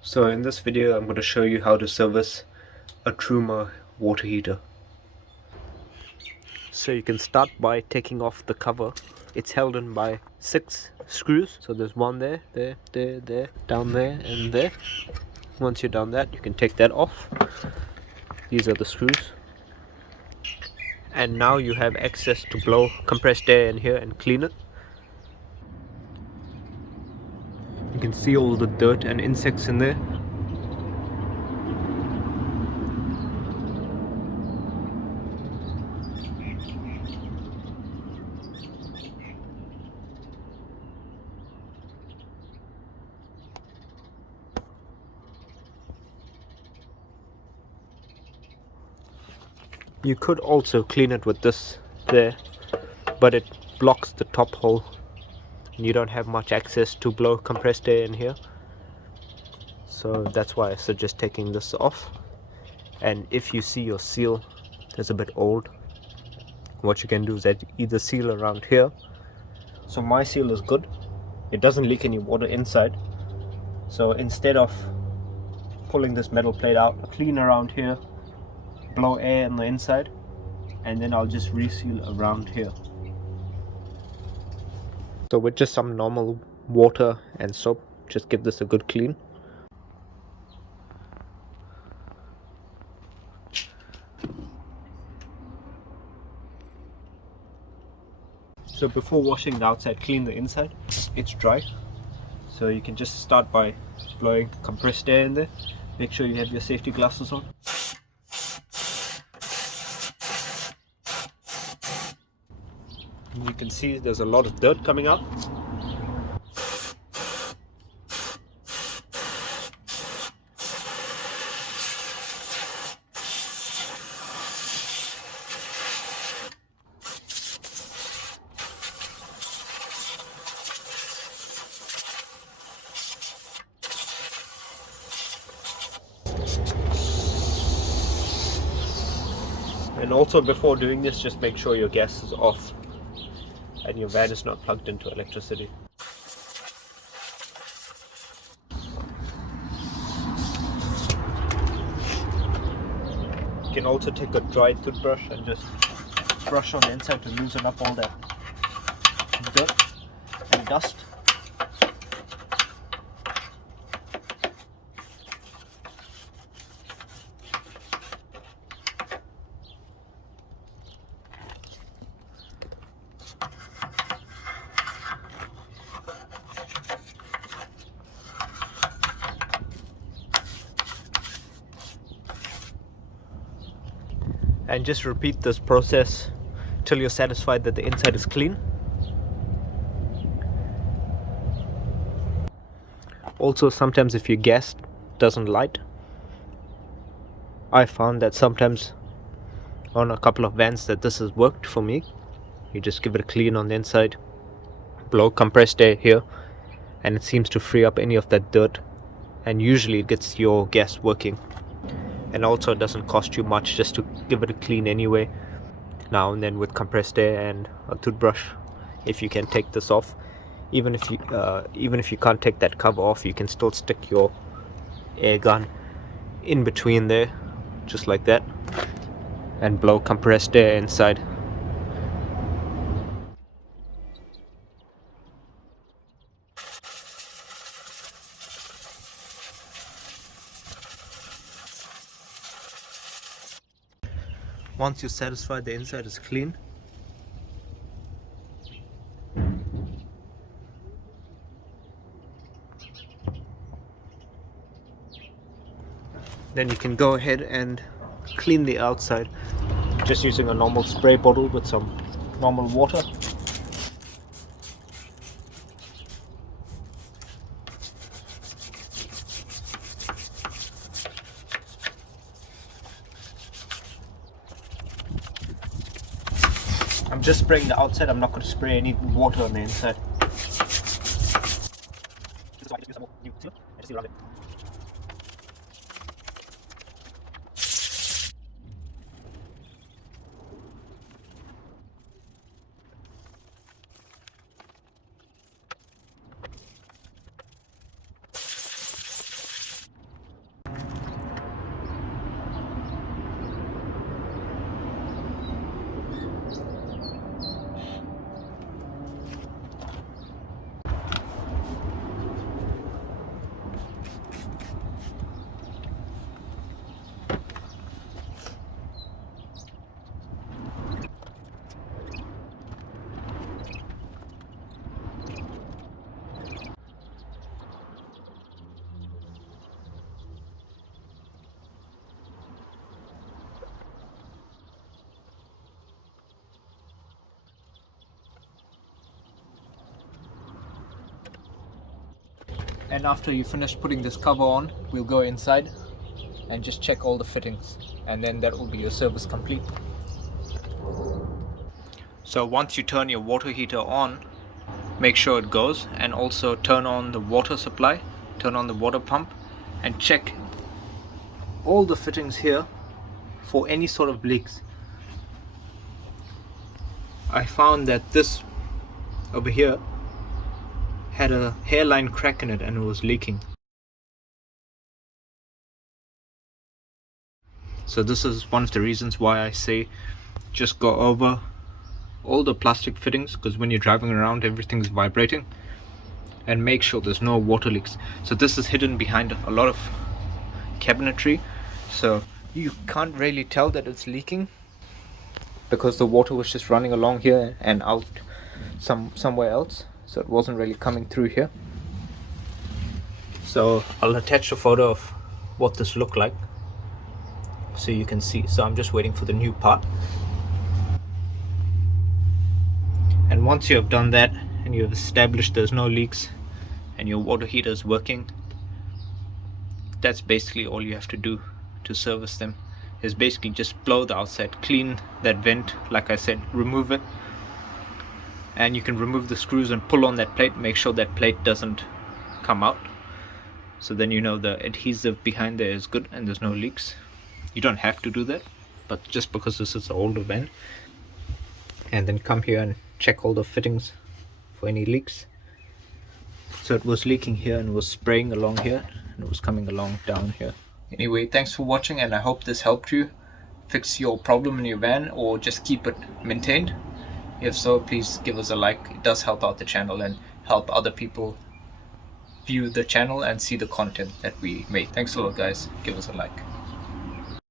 So in this video I'm going to show you how to service a Truma water heater. So you can start by taking off the cover. It's held in by 6 screws. So there's one there, there, down there and there. Once you're done that, you can take that off. These are the screws. And now you have access to blow compressed air in here and clean it. You can see all the dirt and insects in there. You could also clean it with this there, but it blocks the top hole and you don't have much access to blow compressed air in here. So that's why I suggest taking this off. And if you see your seal is a bit old, what you can do is that either seal around here. So my seal is good, it doesn't leak any water inside. So instead of pulling this metal plate out, clean around here, blow air on the inside, and then I'll just reseal around here. So with just some normal water and soap, just give this a good clean. So before washing the outside, clean the inside. It's dry, so you can just start by blowing compressed air in there. Make sure you have your safety glasses on. And you can see there's a lot of dirt coming out. And also before doing this, just make sure your gas is off and your van is not plugged into electricity. You can also take a dry toothbrush and just brush on the inside to loosen up all that dirt and dust. And just repeat this process till you're satisfied that the inside is clean. Also, sometimes if your gas doesn't light, I found that sometimes on a couple of vans that this has worked for me. You just give it a clean on the inside, blow compressed air here, and it seems to free up any of that dirt, and usually it gets your gas working. And also it doesn't cost you much just to give it a clean anyway. Now and then with compressed air and a toothbrush, if you can take this off, even if you can't take that cover off, you can still stick your air gun in between there, just like that, and blow compressed air inside. Once you're satisfied the inside is clean, then you can go ahead and clean the outside just using a normal spray bottle with some normal water. I'm just spraying the outside, I'm not going to spray any water on the inside. And after you finish putting this cover on, we'll go inside and just check all the fittings, and then that will be your service complete. So once you turn your water heater on, make sure it goes, and also turn on the water supply, turn on the water pump, and check all the fittings here for any sort of leaks. I found that this over here had a hairline crack in it and it was leaking. So this is one of the reasons why I say just go over all the plastic fittings, because when you're driving around everything's vibrating, and make sure there's no water leaks. So this is hidden behind a lot of cabinetry, so you can't really tell that it's leaking because the water was just running along here and out somewhere else, so it wasn't really coming through here. So I'll attach a photo of what this looked like so you can see. So I'm just waiting for the new part, and once you have done that and you have established there's no leaks and your water heater is working, that's basically all you have to do to service them, is basically just blow the outside, clean that vent like I said, remove it, and you can remove the screws and pull on that plate, make sure that plate doesn't come out, so then you know the adhesive behind there is good and there's no leaks. You don't have to do that, but just because this is an older van. And then come here and check all the fittings for any leaks. So it was leaking here and was spraying along here, and it was coming along down here. Anyway, thanks for watching, and I hope this helped you fix your problem in your van or just keep it maintained. If so, please give us a like. It does help out the channel and help other people view the channel and see the content that we make. Thanks a lot guys, give us a like.